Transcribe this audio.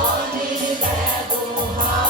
Вони не буга.